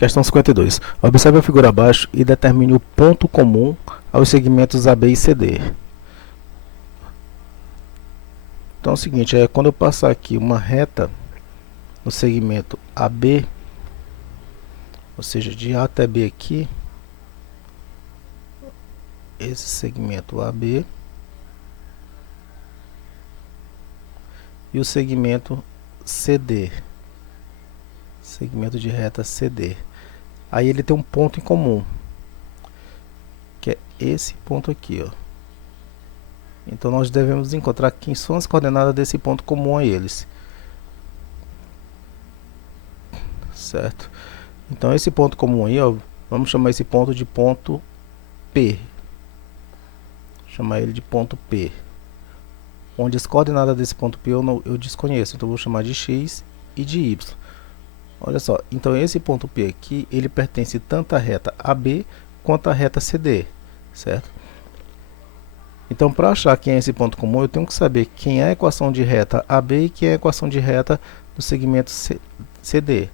Questão 52. Observe a figura abaixo e determine o ponto comum aos segmentos AB e CD. Então é o seguinte, quando eu passar aqui uma reta no segmento AB, ou seja, de A até B aqui, esse segmento AB e o segmento CD, segmento de reta CD. Aí ele tem um ponto em comum, que é esse ponto aqui, ó. Então nós devemos encontrar quem são as coordenadas desse ponto comum a eles, certo? Então esse ponto comum aí, ó, vamos chamar esse ponto de ponto P. Chamar ele de ponto P. Onde as coordenadas desse ponto P eu desconheço, então eu vou chamar de X e de Y. Olha só, então esse ponto P aqui, ele pertence tanto à reta AB quanto à reta CD, certo? Então, para achar quem é esse ponto comum, eu tenho que saber quem é a equação de reta AB e quem é a equação de reta do segmento CD.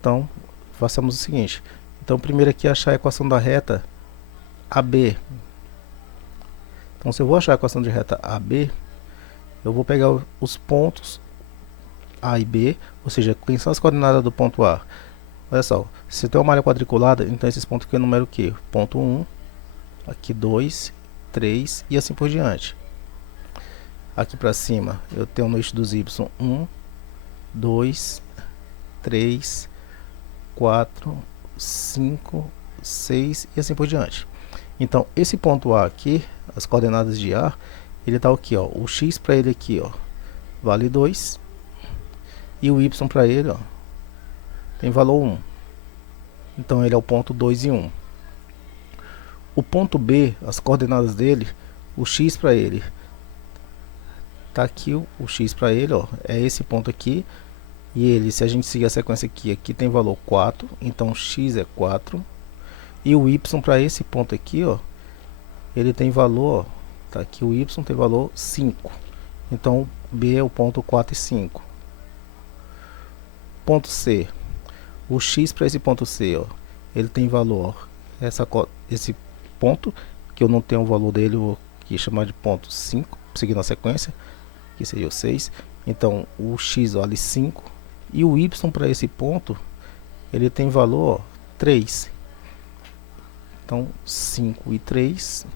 Então, façamos o seguinte. Então, primeiro aqui achar a equação da reta AB. Então, se eu vou achar a equação de reta AB, eu vou pegar os pontos A e B, ou seja, quem são as coordenadas do ponto A. Olha só, se tem uma malha quadriculada, então esses pontos aqui eu numero o quê? Ponto 1, aqui 2, 3 e assim por diante. Aqui para cima eu tenho no eixo dos Y 1, 2, 3, 4, 5, 6 e assim por diante. Então esse ponto A aqui, as coordenadas de A, ele está aqui, ó, o X para ele aqui, ó, vale 2 e o Y para ele, ó, tem valor 1. Então ele é o ponto 2 e 1. O ponto B, as coordenadas dele, o X para ele, tá aqui o X para ele, ó, é esse ponto aqui. E ele, se a gente seguir a sequência aqui, aqui tem valor 4, então X é 4. E o Y para esse ponto aqui, ó, ele tem valor, ó, tá aqui o Y tem valor 5. Então B é o ponto 4 e 5. Ponto C, o X para esse ponto C, ó, ele tem valor, esse ponto, que eu não tenho o valor dele, eu vou aqui chamar de ponto 5, seguindo a sequência, que seria o 6. Então o X vale 5 e o Y para esse ponto, ele tem valor, ó, 3. Então 5 e 3.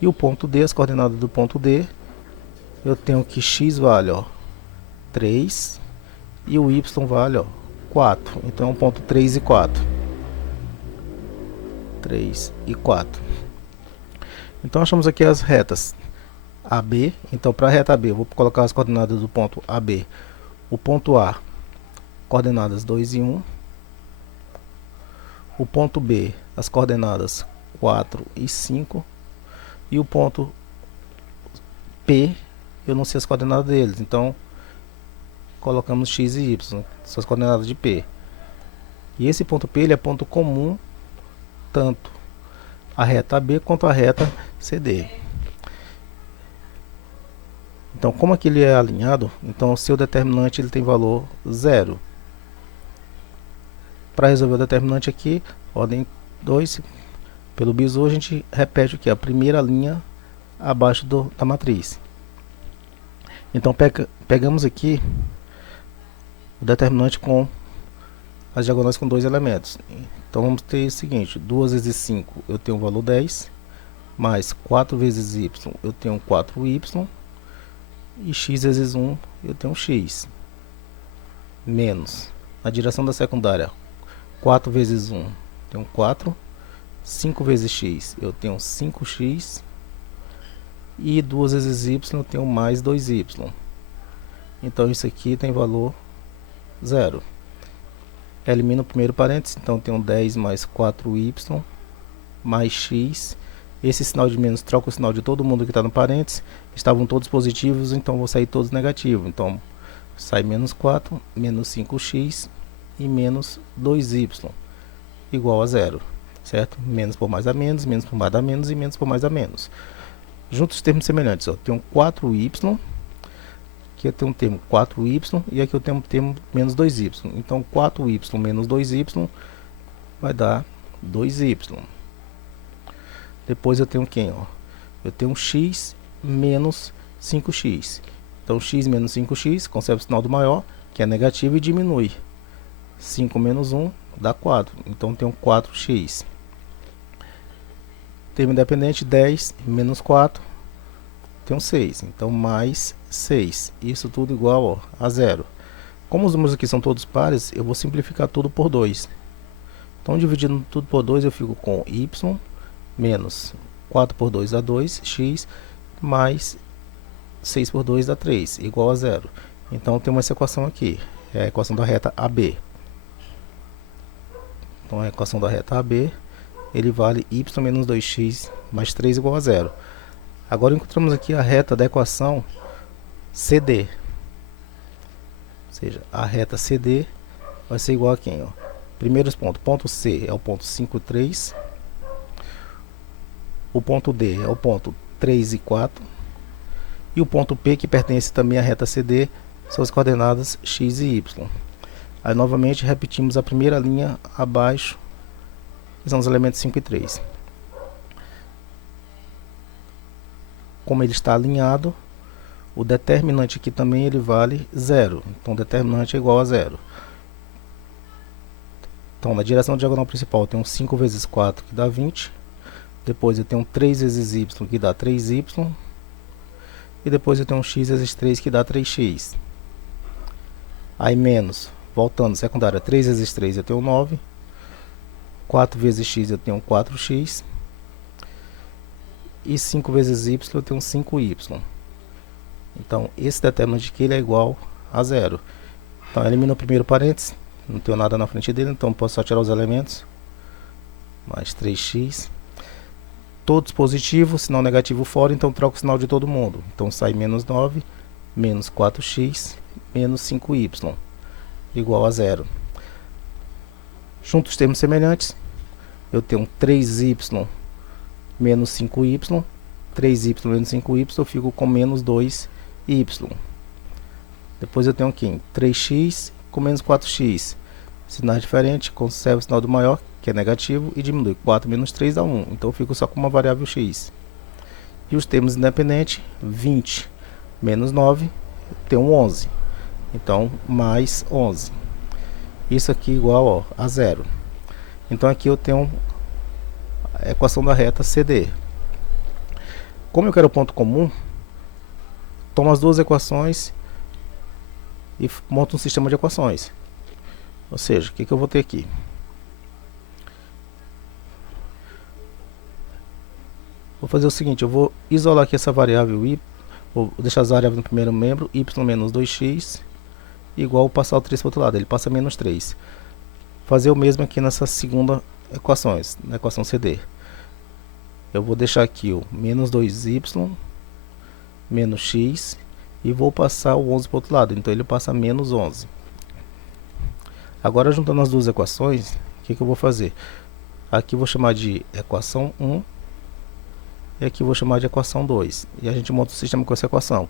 E o ponto D, as coordenadas do ponto D, eu tenho que X vale, ó, 3 e o Y vale, ó, 4. Então é um ponto 3 e 4. 3 e 4. Então achamos aqui as retas AB. Então para a reta AB eu vou colocar as coordenadas do ponto AB. O ponto A, coordenadas 2 e 1. O ponto B, as coordenadas 4 e 5. E o ponto P, eu não sei as coordenadas deles, então colocamos X e Y, são as coordenadas de P. E esse ponto P, ele é ponto comum tanto a reta AB quanto a reta CD. Então, como aqui ele é alinhado, então o seu determinante ele tem valor 0. Para resolver o determinante aqui, ordem 2, pelo bizu a gente repete aqui a primeira linha abaixo da matriz. Então pegamos aqui o determinante com as diagonais com dois elementos. Então vamos ter o seguinte, 2 vezes 5 eu tenho o valor 10, mais 4 vezes y eu tenho 4y, e x vezes 1 eu tenho x, menos, na direção da secundária, 4 vezes 1 eu tenho 4, 5 vezes x eu tenho 5x, e 2 vezes y eu tenho mais 2y. Então isso aqui tem valor 0. Elimino o primeiro parênteses, então tenho 10 mais 4y mais x. Esse sinal de menos troca o sinal de todo mundo que está no parênteses. Estavam todos positivos, então vou sair todos negativos. Então sai menos 4, menos 5x e menos 2y igual a 0, certo? Menos por mais a menos, menos por mais a menos e menos por mais a menos. Juntos os termos semelhantes, ó, tenho 4y aqui eu tenho um termo 4y e aqui eu tenho um termo menos 2y. Então 4y menos 2y vai dar 2y. Depois eu tenho quem? Ó? Eu tenho x menos 5x. Então x menos 5x, conserva o sinal do maior, que é negativo, e diminui. 5 menos 1 dá 4. Então eu tenho 4x. Termo independente, 10 menos 4, tenho 6. Então mais 6. Isso tudo igual, ó, a 0. Como os números aqui são todos pares, eu vou simplificar tudo por 2. Então dividindo tudo por 2, eu fico com y menos 4 por 2 dá 2, x mais 6 por 2 dá 3, igual a 0. Então tem essa equação aqui, é a equação da reta AB. Então a equação da reta AB, ele vale y menos 2x mais 3 igual a 0. Agora encontramos aqui a reta da equação CD. Ou seja, a reta CD vai ser igual a quem? Ó? Primeiros pontos. Ponto C é o ponto 5 e 3. O ponto D é o ponto 3 e 4. E o ponto P, que pertence também à reta CD, são as coordenadas x e y. Aí novamente repetimos a primeira linha abaixo, que são os elementos 5 e 3. Como ele está alinhado, o determinante aqui também ele vale 0. Então o determinante é igual a 0. Então na direção diagonal principal eu tenho 5 vezes 4, que dá 20. Depois eu tenho 3 vezes y, que dá 3y. E depois eu tenho x vezes 3, que dá 3x. Aí menos, voltando, secundária, 3 vezes 3 eu tenho 9. 4 vezes x eu tenho 4x. E 5 vezes y eu tenho 5y. Então esse determinante aqui ele é igual a 0. Então elimino o primeiro parênteses, não tenho nada na frente dele, então posso só tirar os elementos. Mais 3x. Todos positivos, sinal negativo fora, então troco o sinal de todo mundo. Então sai menos 9, menos 4x, menos 5y, igual a 0. Junto os termos semelhantes, eu tenho 3y menos 5y, 3y menos 5y, eu fico com menos 2y. Depois eu tenho aqui 3x com menos 4x. Sinais diferentes, conserva o sinal do maior, que é negativo, e diminui. 4 menos 3 dá 1. Então eu fico só com uma variável x. E os termos independentes, 20 menos 9, eu tenho 11. Então, mais 11. Isso aqui igual, ó, a 0. Então aqui eu tenho a equação da reta CD. Como eu quero o ponto comum, tomo as duas equações e monto um sistema de equações. Ou seja, o que eu vou ter aqui? Vou fazer o seguinte, eu vou isolar aqui essa variável y, vou deixar as variáveis no primeiro membro, y menos 2x, igual passar o 3 para o outro lado, ele passa menos 3. Fazer o mesmo aqui nessa segunda equação, na equação CD. Eu vou deixar aqui o menos 2y, menos x, e vou passar o 11 para o outro lado, então ele passa menos 11. Agora juntando as duas equações, o que eu vou fazer? Aqui eu vou chamar de equação 1, e aqui eu vou chamar de equação 2. E a gente monta o sistema com essa equação.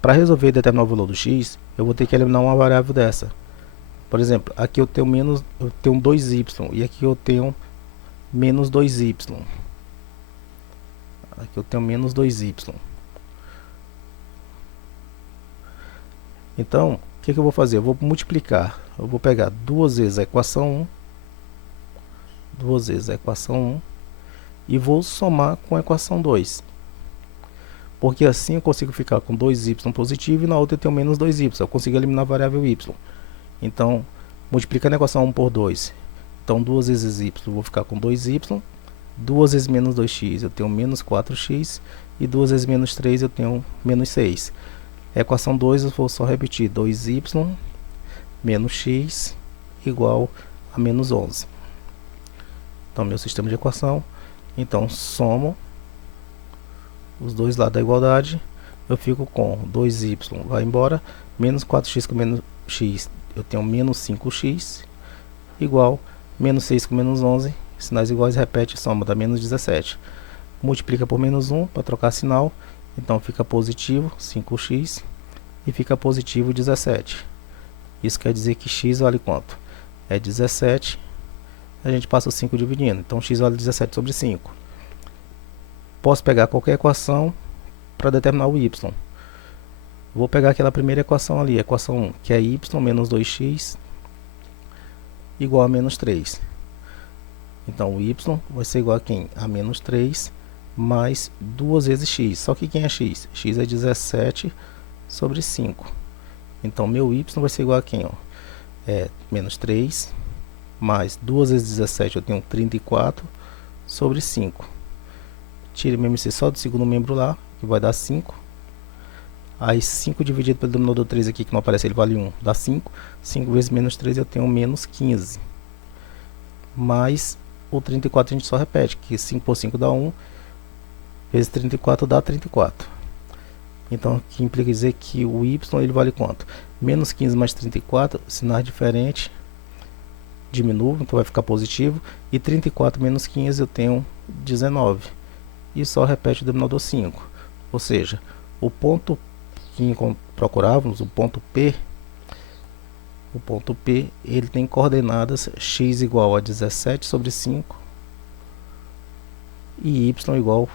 Para resolver determinar o valor do x, eu vou ter que eliminar uma variável dessa. Por exemplo, aqui eu tenho 2y, e aqui eu tenho menos 2y. Aqui eu tenho menos 2y. Então, o que eu vou fazer? Eu vou multiplicar. Eu vou pegar duas vezes a equação 1, e vou somar com a equação 2. Porque assim eu consigo ficar com 2y positivo e na outra eu tenho menos 2y. Eu consigo eliminar a variável y. Então, multiplicando a equação 1 por 2. Então, 2 vezes y eu vou ficar com 2y. 2 vezes menos 2x eu tenho menos 4x. E 2 vezes menos 3 eu tenho menos 6. A equação 2 eu vou só repetir. 2y menos x igual a menos 11. Então, meu sistema de equação. Então, somo os dois lados da igualdade. Eu fico com 2y vai embora. Menos 4x com menos x. Eu tenho menos 5x. Igual menos 6 com menos 11. Sinais iguais, repete, soma, dá menos 17. Multiplica por menos 1 para trocar sinal. Então fica positivo 5x. e fica positivo 17. Isso quer dizer que x vale quanto? É 17, a gente passa o 5 dividindo, então x vale 17 sobre 5. Posso pegar qualquer equação para determinar o y. Vou pegar aquela primeira equação ali, equação 1, que é y menos 2x igual a menos 3. Então o y vai ser igual a quem? A menos 3 mais 2 vezes x. Só que quem é x? X é 17 sobre 5. Então meu y vai ser igual a quem? Ó? É menos 3 mais 2 vezes 17, eu tenho 34 sobre 5. Tire meu MC só do segundo membro lá, que vai dar 5. Aí 5 dividido pelo denominador 3 aqui, que não aparece, ele vale 1, dá 5. 5 vezes menos 3 eu tenho menos 15. Mais o 34 a gente só repete, que 5 por 5 dá 1, vezes 34 dá 34. Então aqui implica dizer que o y ele vale quanto? Menos 15 mais 34, sinais diferentes, diminui, então vai ficar positivo. E 34 menos 15 eu tenho 19. E só repete o denominador 5. Ou seja, o ponto que procurávamos, o ponto P, ele tem coordenadas x igual a 17 sobre 5 e y igual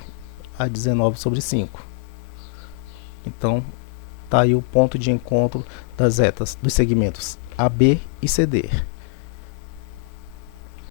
a 19 sobre 5. Então, tá aí o ponto de encontro das retas dos segmentos AB e CD.